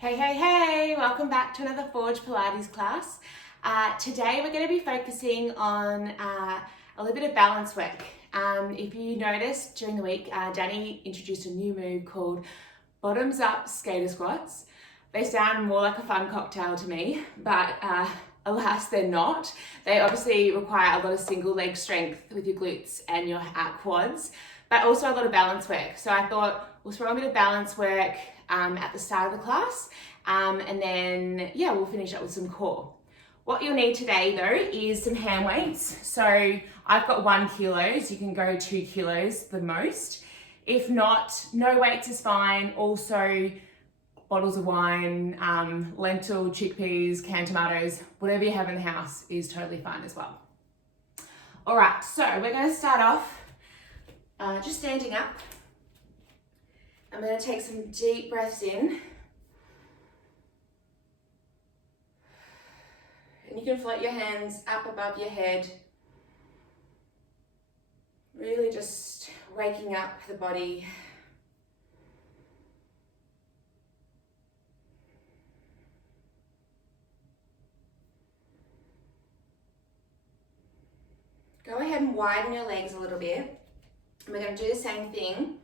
Hey, hey, hey! Welcome back to another Forge Pilates class. Today we're going to be focusing on a little bit of balance work. If you noticed during the week, Danny introduced a new move called bottoms up skater squats. They sound more like a fun cocktail to me, but alas, they're not. They obviously require a lot of single leg strength with your glutes and your quads, but also a lot of balance work. So I thought we'll throw a bit of balance work at the start of the class, and then we'll finish up with some core. What you'll need today though is some hand weights. So I've got 1 kilo, so you can go 2 kilos the most. If not, no weights is fine. Also bottles of wine, lentil, chickpeas, canned tomatoes, whatever you have in the house is totally fine as well. All right, so we're going to start off just standing up. I'm going to take some deep breaths in. And you can float your hands up above your head. Really just waking up the body. Go ahead and widen your legs a little bit. And we're going to do the same thing.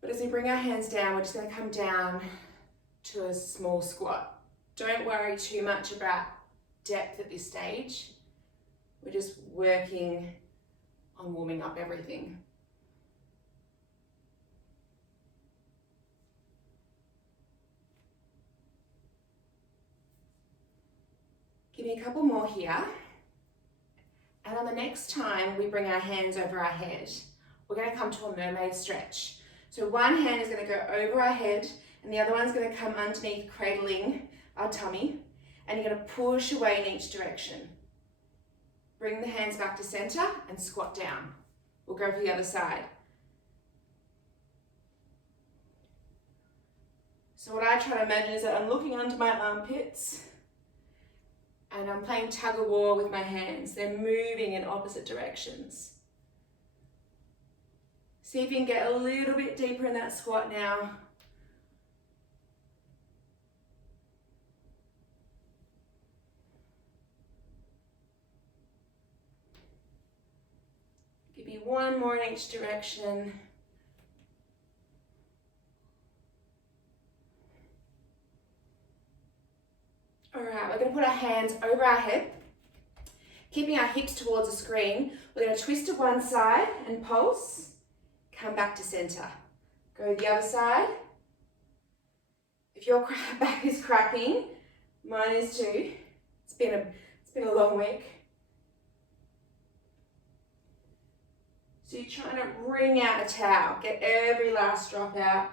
But as we bring our hands down, we're just going to come down to a small squat. Don't worry too much about depth at this stage. We're just working on warming up everything. Give me a couple more here. And on the next time we bring our hands over our head, we're going to come to a mermaid stretch. So one hand is going to go over our head and the other one's going to come underneath, cradling our tummy. And you're going to push away in each direction. Bring the hands back to center and squat down. We'll go for the other side. So what I try to imagine is that I'm looking under my armpits and I'm playing tug of war with my hands. They're moving in opposite directions. See if you can get a little bit deeper in that squat now. Give me one more in each direction. All right, we're going to put our hands over our head, keeping our hips towards the screen. We're going to twist to one side and pulse. Come back to center. Go to the other side. If your back is cracking, mine is too. It's been a long week. So you're trying to wring out a towel, get every last drop out.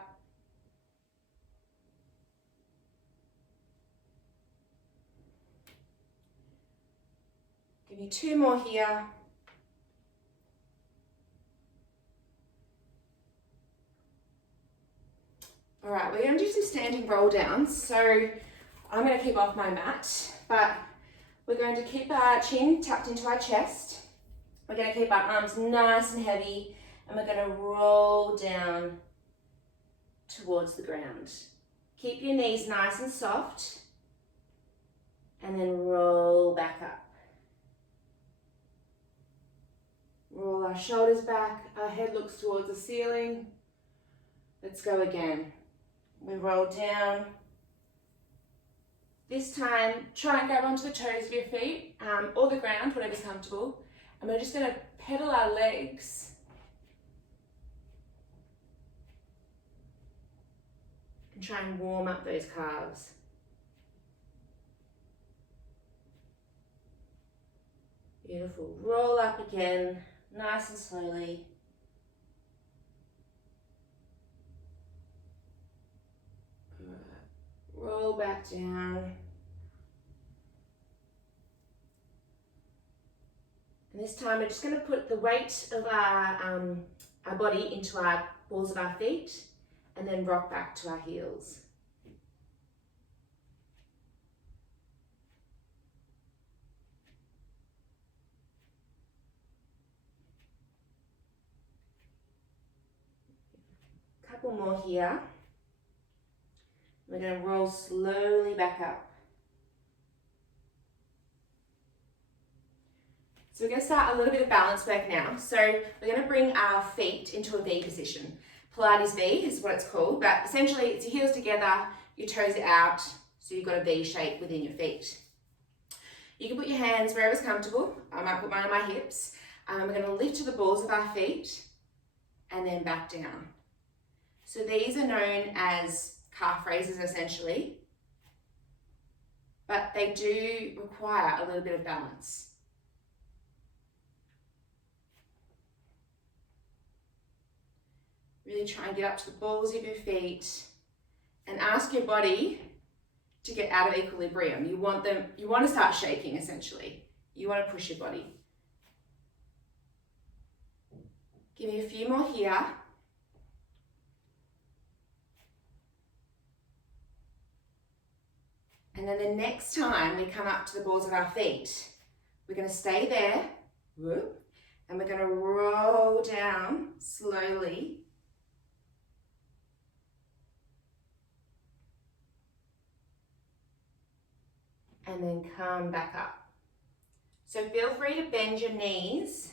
Give me 2 more here. All right, we're going to do some standing roll downs. So I'm going to keep off my mat, but we're going to keep our chin tucked into our chest. We're going to keep our arms nice and heavy, and we're going to roll down towards the ground. Keep your knees nice and soft, and then roll back up. Roll our shoulders back, our head looks towards the ceiling. Let's go again. We roll down. This time, try and grab onto the toes of your feet, or the ground, whatever's comfortable. And we're just going to pedal our legs and try and warm up those calves. Beautiful. Roll up again, nice and slowly. Roll back down. And this time we're just going to put the weight of our body into our balls of our feet and then rock back to our heels. Couple more here. We're going to roll slowly back up. So we're going to start a little bit of balance work now. So we're going to bring our feet into a V position. Pilates V is what it's called, but essentially it's your heels together, your toes are out, so you've got a V shape within your feet. You can put your hands wherever's comfortable. I might put mine on my hips. We're going to lift to the balls of our feet and then back down. So these are known as calf raises essentially, but they do require a little bit of balance. Really try and get up to the balls of your feet and ask your body to get out of equilibrium. You want to start shaking essentially. You want to push your body. Give me a few more here. And then the next time we come up to the balls of our feet, we're going to stay there. And we're going to roll down slowly. And then come back up. So feel free to bend your knees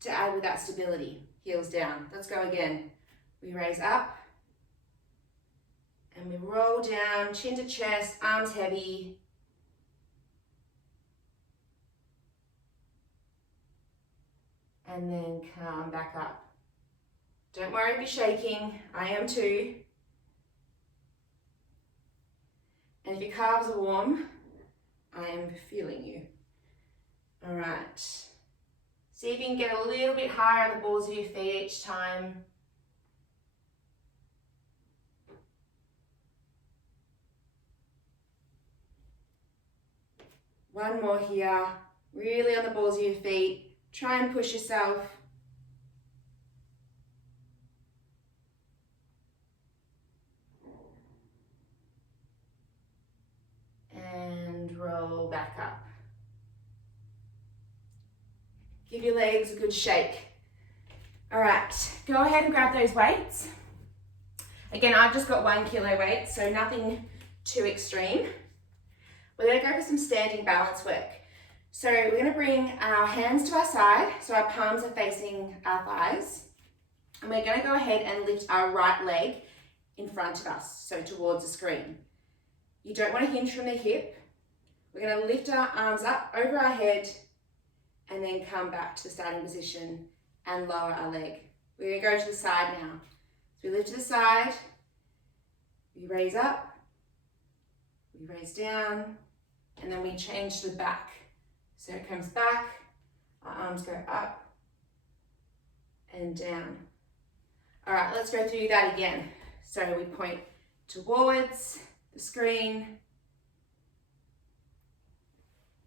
to add with that stability. Heels down. Let's go again. We raise up and we roll down, chin to chest, arms heavy. And then come back up. Don't worry if you're shaking. I am too. And if your calves are warm, I am feeling you. All right. See if you can get a little bit higher on the balls of your feet each time. One more here. Really on the balls of your feet. Try and push yourself. And roll back up. Give your legs a good shake. All right, go ahead and grab those weights. Again, I've just got 1 kilo weight, so nothing too extreme. We're gonna go for some standing balance work. So we're gonna bring our hands to our side, so our palms are facing our thighs. And we're gonna go ahead and lift our right leg in front of us, so towards the screen. You don't want to hinge from the hip. We're going to lift our arms up over our head and then come back to the starting position and lower our leg. We're going to go to the side now. So we lift to the side, we raise up, we raise down, and then we change to the back. So it comes back, our arms go up and down. All right, let's go through that again. So we point towards the screen,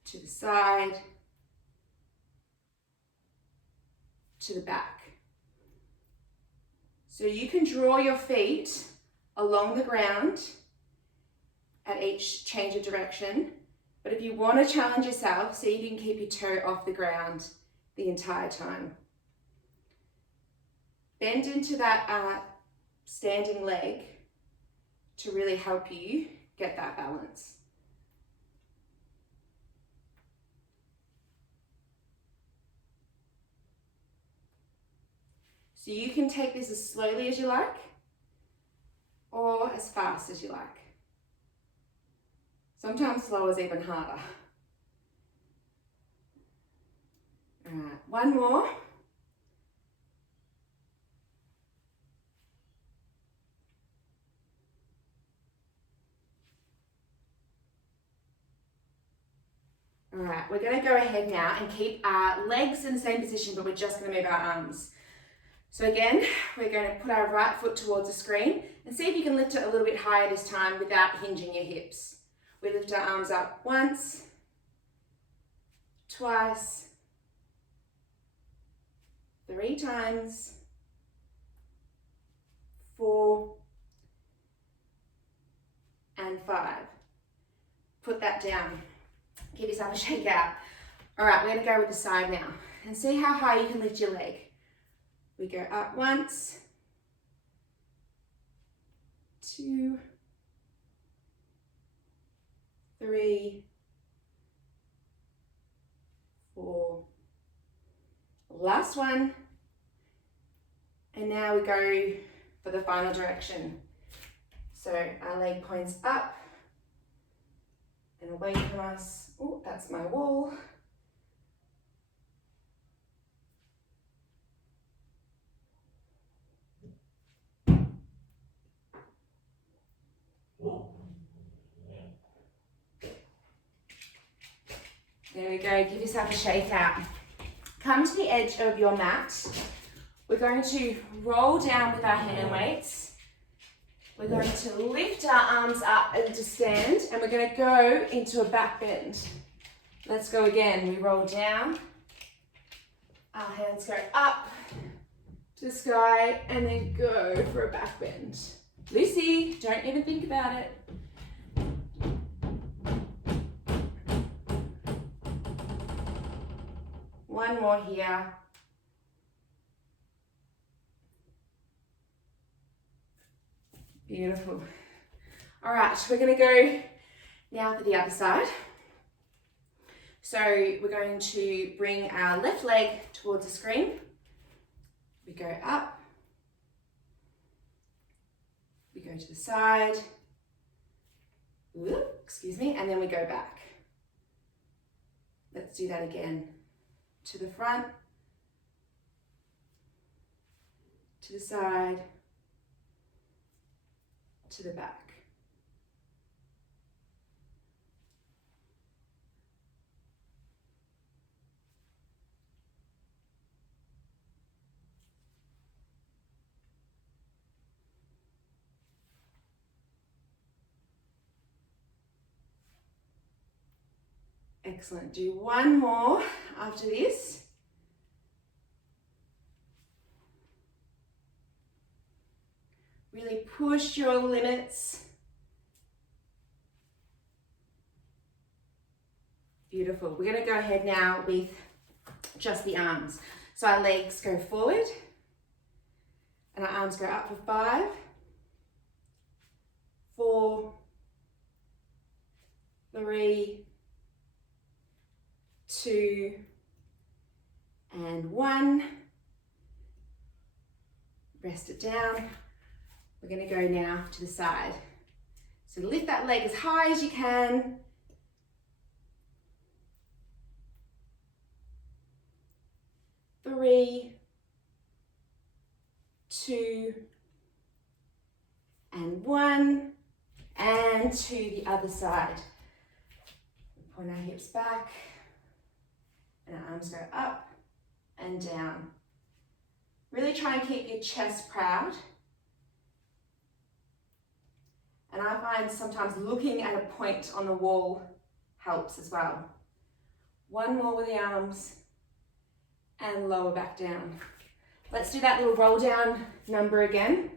to the side, to the back. So you can draw your feet along the ground at each change of direction, but if you want to challenge yourself, see if you can keep your toe off the ground the entire time. Bend into that standing leg to really help you get that balance. So you can take this as slowly as you like or as fast as you like. Sometimes slow is even harder. All right, one more. All right, we're going to go ahead now and keep our legs in the same position, but we're just going to move our arms. So again, we're going to put our right foot towards the screen and see if you can lift it a little bit higher this time without hinging your hips. We lift our arms up once, twice, 3 times, 4, and 5. Put that down. Give yourself a shake out. All right, we're going to go with the side now and see how high you can lift your leg. We go up once, 2, 3, 4. Last one. And now we go for the final direction. So our leg points up and away from us. Oh, that's my wall. There we go, give yourself a shake out. Come to the edge of your mat. We're going to roll down with our hand weights. We're going to lift our arms up into stand, and we're going to go into a back bend. Let's go again. We roll down. Our hands go up to the sky, and then go for a back bend. Lucy, don't even think about it. One more here. Beautiful. All right, we're going to go now for the other side. So we're going to bring our left leg towards the screen. We go up. We go to the side. Whoop, excuse me, and then we go back. Let's do that again. To the front, to the side, to the back. Excellent. Do one more after this. Really push your limits. Beautiful. We're going to go ahead now with just the arms. So our legs go forward and our arms go up for 5, 4, 3, 2, and 1. Rest it down. We're going to go now to the side. So lift that leg as high as you can. Three, 2, and 1, and to the other side. Point our hips back, and our arms go up and down. Really try and keep your chest proud. And I find sometimes looking at a point on the wall helps as well. One more with the arms and lower back down. Let's do that little roll down number again.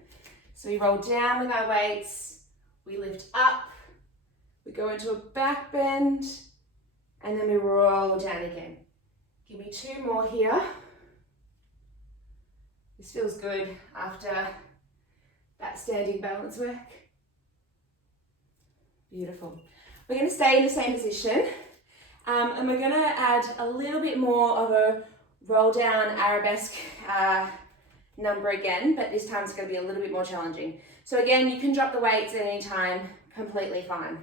So we roll down with our weights, we lift up, we go into a back bend, and then we roll down again. Give me 2 more here. This feels good after that standing balance work. Beautiful. We're going to stay in the same position, and we're going to add a little bit more of a roll down arabesque number again, but this time it's going to be a little bit more challenging. So again, you can drop the weights at any time, completely fine.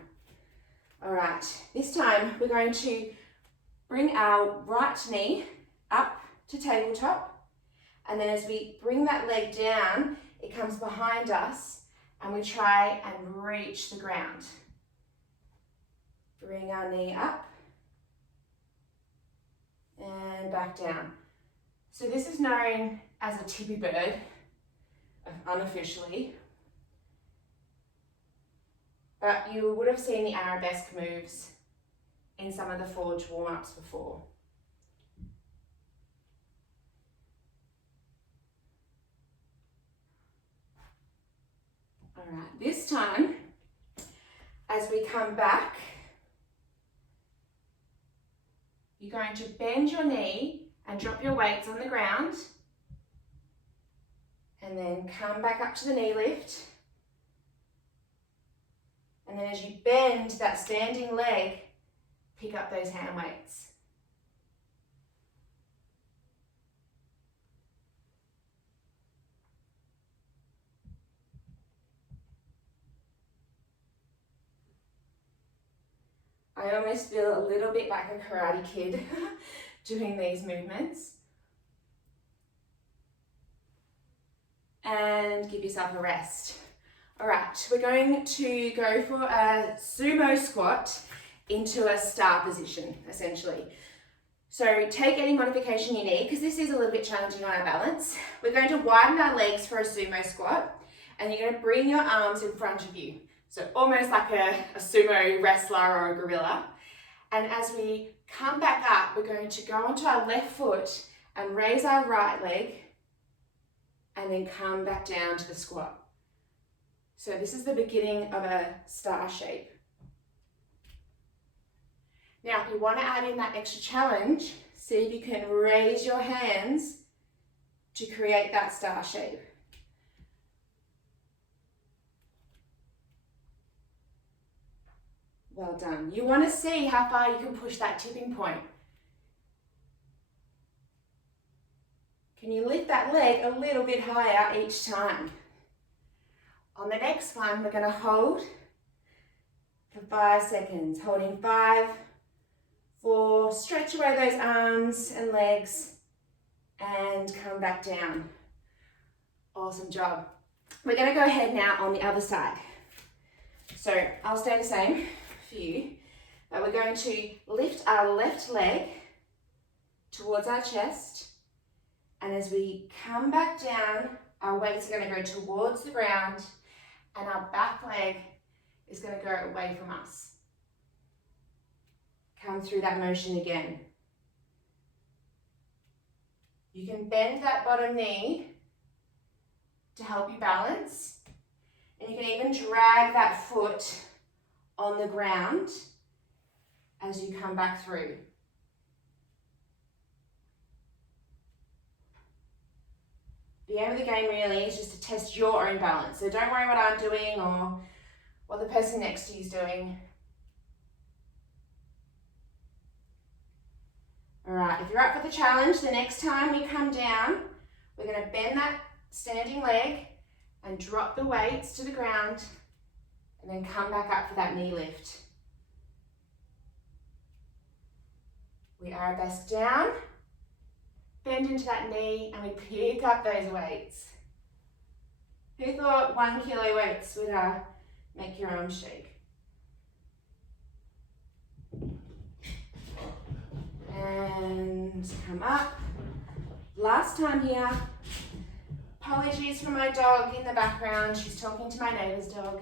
All right, this time we're going to bring our right knee up to tabletop, and then as we bring that leg down, it comes behind us, and we try and reach the ground. Bring our knee up and back down. So this is known as a tippy bird, unofficially. But you would have seen the arabesque moves in some of the forge warm-ups before. All right, this time, as we come back, you're going to bend your knee and drop your weights on the ground, and then come back up to the knee lift, And then as you bend that standing leg, pick up those hand weights. I almost feel a little bit like a Karate Kid doing these movements. And give yourself a rest. All right, we're going to go for a sumo squat into a star position, essentially. So take any modification you need, because this is a little bit challenging on our balance. We're going to widen our legs for a sumo squat, and you're going to bring your arms in front of you. So almost like a sumo wrestler or a gorilla. And as we come back up, we're going to go onto our left foot and raise our right leg, and then come back down to the squat. So this is the beginning of a star shape. Now, if you want to add in that extra challenge, see if you can raise your hands to create that star shape. Well done. You want to see how far you can push that tipping point. Can you lift that leg a little bit higher each time? On the next one, we're going to hold for 5 seconds. Holding 5, 4, stretch away those arms and legs, and come back down. Awesome job. We're going to go ahead now on the other side. So I'll stay the same for you, but we're going to lift our left leg towards our chest, and as we come back down, our weights are going to go towards the ground, and our back leg is going to go away from us. Come through that motion again. You can bend that bottom knee to help you balance, and you can even drag that foot on the ground as you come back through. The aim of the game really is just to test your own balance. So don't worry what I'm doing or what the person next to you is doing. All right, if you're up for the challenge, the next time we come down, we're going to bend that standing leg and drop the weights to the ground, and then come back up for that knee lift. We are our best down, bend into that knee, and we pick up those weights. Who thought 1 kilo weights would make your arms shake? And come up. Last time here. Apologies for my dog in the background. She's talking to my neighbour's dog.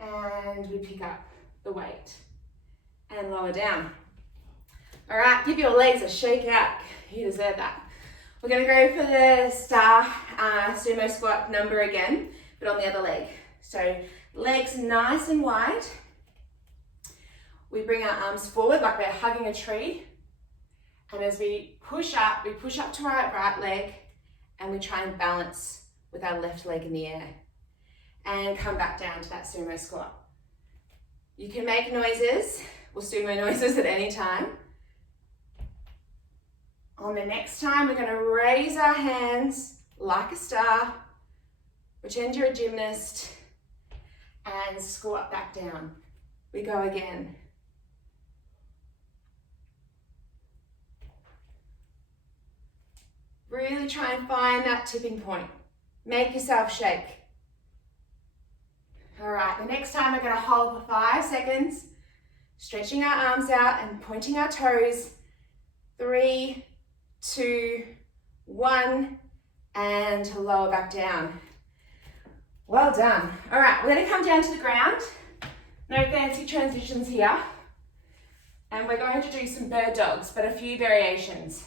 And we pick up the weight and lower down. All right, give your legs a shake out. You deserve that. We're going to go for the star sumo squat number again, but on the other leg. So legs nice and wide. We bring our arms forward like we're hugging a tree. And as we push up to our right leg, and we try and balance with our left leg in the air. And come back down to that sumo squat. You can make noises, or sumo noises at any time. On the next time, we're going to raise our hands like a star, pretend you're a gymnast, and squat back down. We go again. Really try and find that tipping point. Make yourself shake. All right, the next time we're going to hold for 5 seconds, stretching our arms out and pointing our toes. 3, 2, 1, and lower back down. Well done. All right, we're going to come down to the ground. No fancy transitions here. And we're going to do some bird dogs, but a few variations.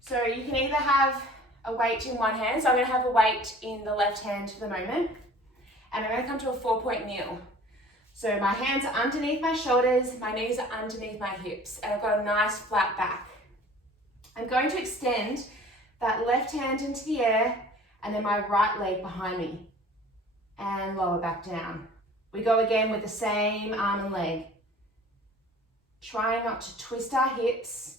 So you can either have a weight in one hand. So I'm going to have a weight in the left hand for the moment. And I'm going to come to a 4-point kneel. So my hands are underneath my shoulders, my knees are underneath my hips, and I've got a nice flat back. I'm going to extend that left hand into the air, and then my right leg behind me, and lower back down. We go again with the same arm and leg. Try not to twist our hips.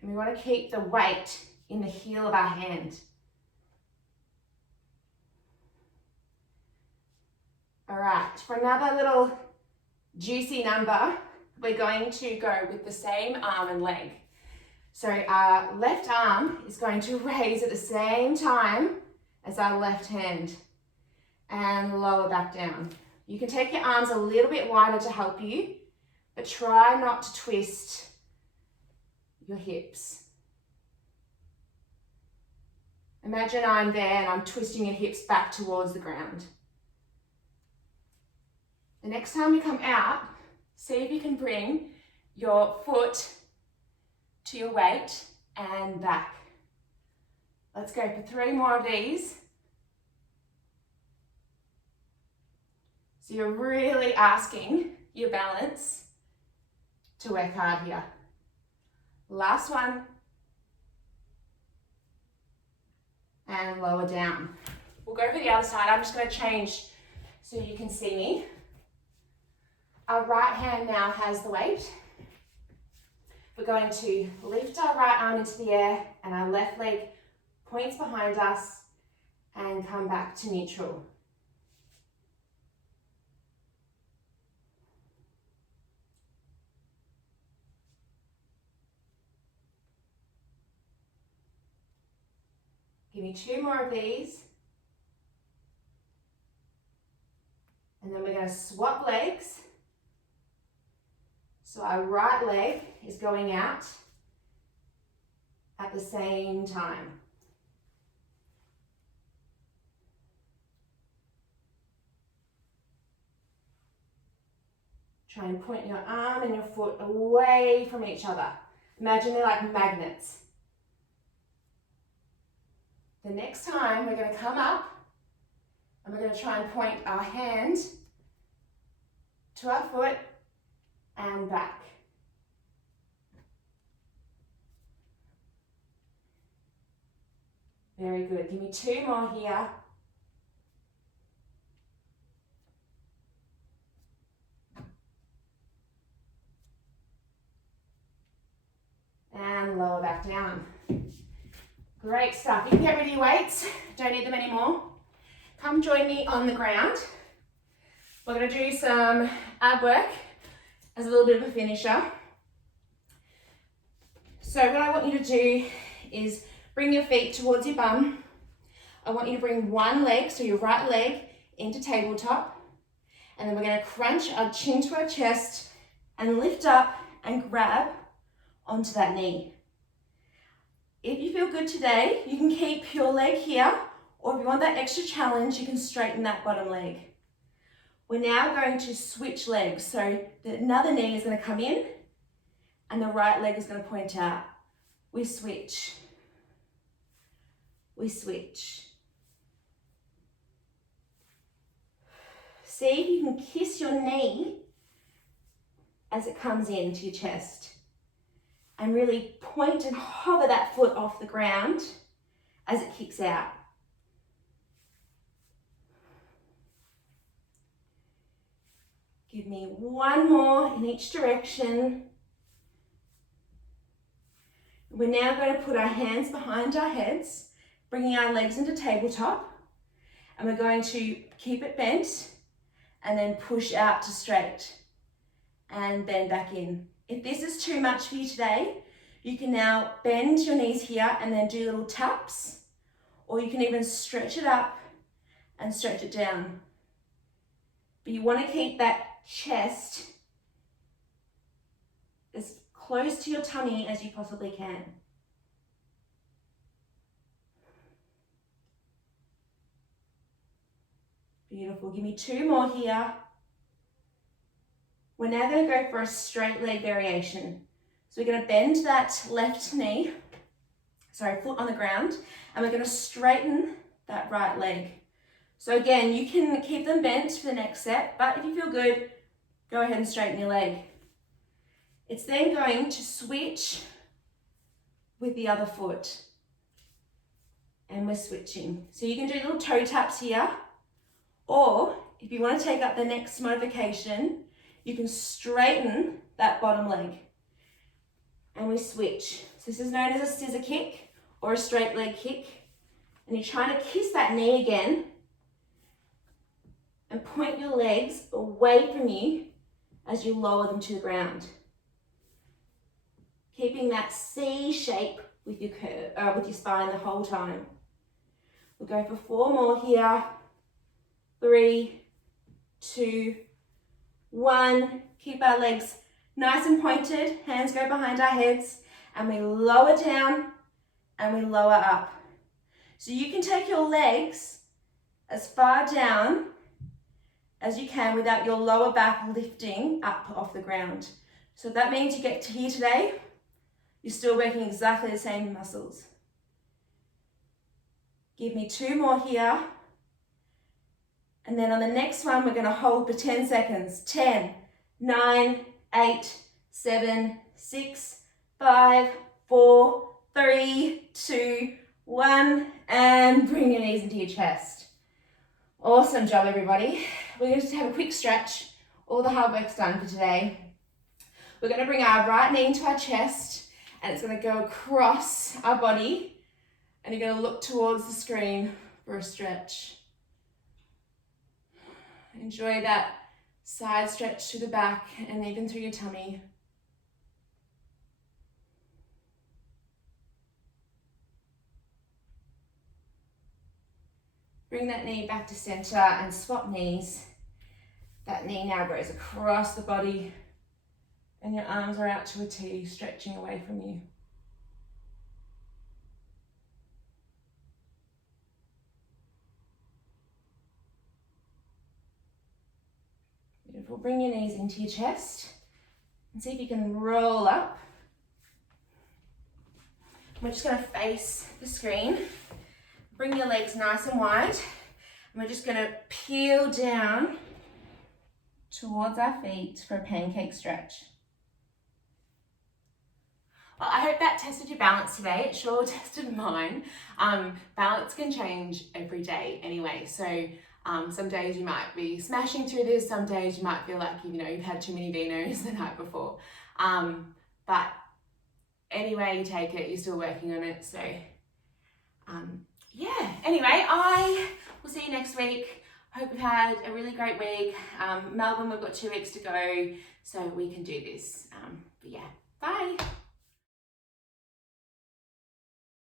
And we want to keep the weight in the heel of our hand. All right, for another little juicy number, we're going to go with the same arm and leg. So our left arm is going to raise at the same time as our left hand and lower back down. You can take your arms a little bit wider to help you, but try not to twist your hips. Imagine I'm there and I'm twisting your hips back towards the ground. The next time you come out, see if you can bring your foot to your weight and back. Let's go for 3 more of these. So you're really asking your balance to work hard here. Last one. And lower down. We'll go for the other side. I'm just going to change so you can see me. Our right hand now has the weight. We're going to lift our right arm into the air and our left leg points behind us and come back to neutral. Give me 2 more of these. And then we're going to swap legs. So our right leg is going out at the same time. Try and point your arm and your foot away from each other. Imagine they're like magnets. The next time we're going to come up and we're going to try and point our hand to our foot and back. Very good. Give me 2 more here. And lower back down. Great stuff. You can get rid of your weights. Don't need them anymore. Come join me on the ground. We're going to do some ab work as a little bit of a finisher. So what I want you to do is bring your feet towards your bum. I want you to bring one leg, so your right leg, into tabletop. And then we're going to crunch our chin to our chest and lift up and grab onto that knee. If you feel good today, you can keep your leg here, or if you want that extra challenge, you can straighten that bottom leg. We're now going to switch legs. So another knee is going to come in and the right leg is going to point out. We switch. We switch. See if you can kiss your knee as it comes into your chest. And really point and hover that foot off the ground as it kicks out. Give me 1 more in each direction. We're now going to put our hands behind our heads, bringing our legs into tabletop, and we're going to keep it bent and then push out to straight and bend back in. If this is too much for you today, you can now bend your knees here and then do little taps, or you can even stretch it up and stretch it down. But you want to keep that chest as close to your tummy as you possibly can. Beautiful. Give me 2 more here. We're now going to go for a straight leg variation. So we're going to bend that left knee, foot on the ground, and we're going to straighten that right leg. So again, you can keep them bent for the next set, but if you feel good, go ahead and straighten your leg. It's then going to switch with the other foot. And we're switching. So you can do little toe taps here, Or if you want to take up the next modification, you can straighten that bottom leg. And we switch. So this is known as a scissor kick or a straight leg kick. And you're trying to kiss that knee again and point your legs away from you as you lower them to the ground. Keeping that C shape with your curve, with your spine the whole time. We'll go for 4 more here. 3, 2, 1. Keep our legs nice and pointed. Hands go behind our heads. And we lower down and we lower up. So you can take your legs as far down as you can without your lower back lifting up off the ground. So that means you get to here today, you're still working exactly the same muscles. Give me 2 more here. And then on the next one, we're going to hold for 10 seconds. 10, 9, 8, 7, 6, 5, 4, 3, 2, 1. And bring your knees into your chest. Awesome job, everybody. We're going to have a quick stretch. All the hard work's done for today. We're going to bring our right knee into our chest and it's going to go across our body and you're going to look towards the screen for a stretch. Enjoy that side stretch to the back and even through your tummy. Bring that knee back to center and swap knees. That knee now goes across the body and your arms are out to a T, stretching away from you. Beautiful. Bring your knees into your chest and see if you can roll up. We're just going to face the screen. Bring your legs nice and wide. And we're just going to peel down towards our feet for a pancake stretch. Well, I hope that tested your balance today. It sure tested mine. Balance can change every day anyway. So some days you might be smashing through this. Some days you might feel like, you've had too many vinos the night before. But anyway you take it, you're still working on it. So yeah, anyway, I will see you next week. Hope you've had a really great week. Melbourne, we've got 2 weeks to go, so we can do this. But yeah, bye.